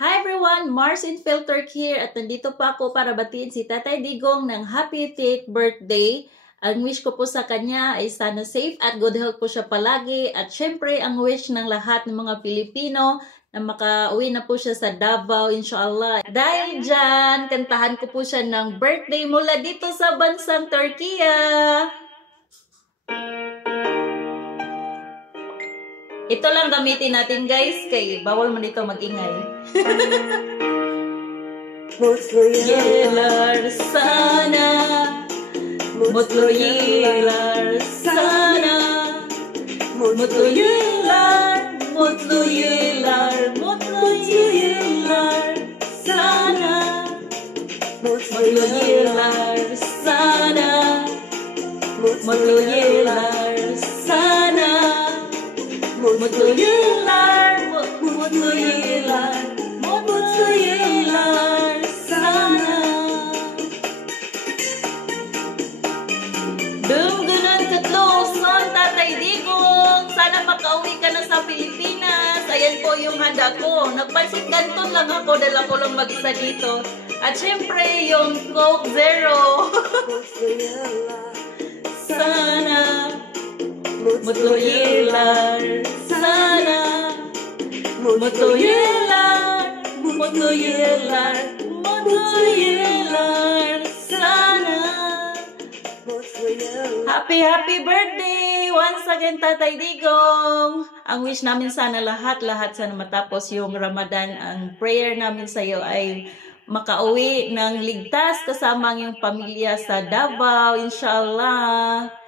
Hi everyone! Mars in Filter here at nandito pa ako para batiin si Tatay Digong ng happy 8th birthday. Ang wish ko po sa kanya ay sana safe at good health po siya palagi. At syempre, ang wish ng lahat ng mga Pilipino na makauwi na po siya sa Davao, inshallah. Dahil dyan, kantahan ko po siya ng birthday mula dito sa bansang Turkiya. Ito lang gamitin natin guys, kay bawal man dito mag-ingay. Mutlu yıllar sana, mutlu yıllar sana, mutlu yıllar, mutlu yıllar, mutlu yıllar sana, mutlu yıllar sana, mutlu yıllar sana. Mutlu yıllar, mutlu yıllar, mutlu yıllar sana. Dunggunan katlosan, Tatay Digong. Sana makauwi ka na sa Pilipinas. Ayan po yung handa ko. Nagpansit canton lang ako, dala ko lang mag-isa dito. At syempre, yung Coke Zero. Sana mutlu yıllar sana, mutlu yıllar, mutlu yıllar, mutlu yıllar sana. Happy birthday once again, Tatay Digong. Ang wish namin sana lahat sana matapos yung Ramadan. Ang prayer namin sa iyo ay makauwi ng ligtas kasama ang iyong pamilya sa Davao, inshallah.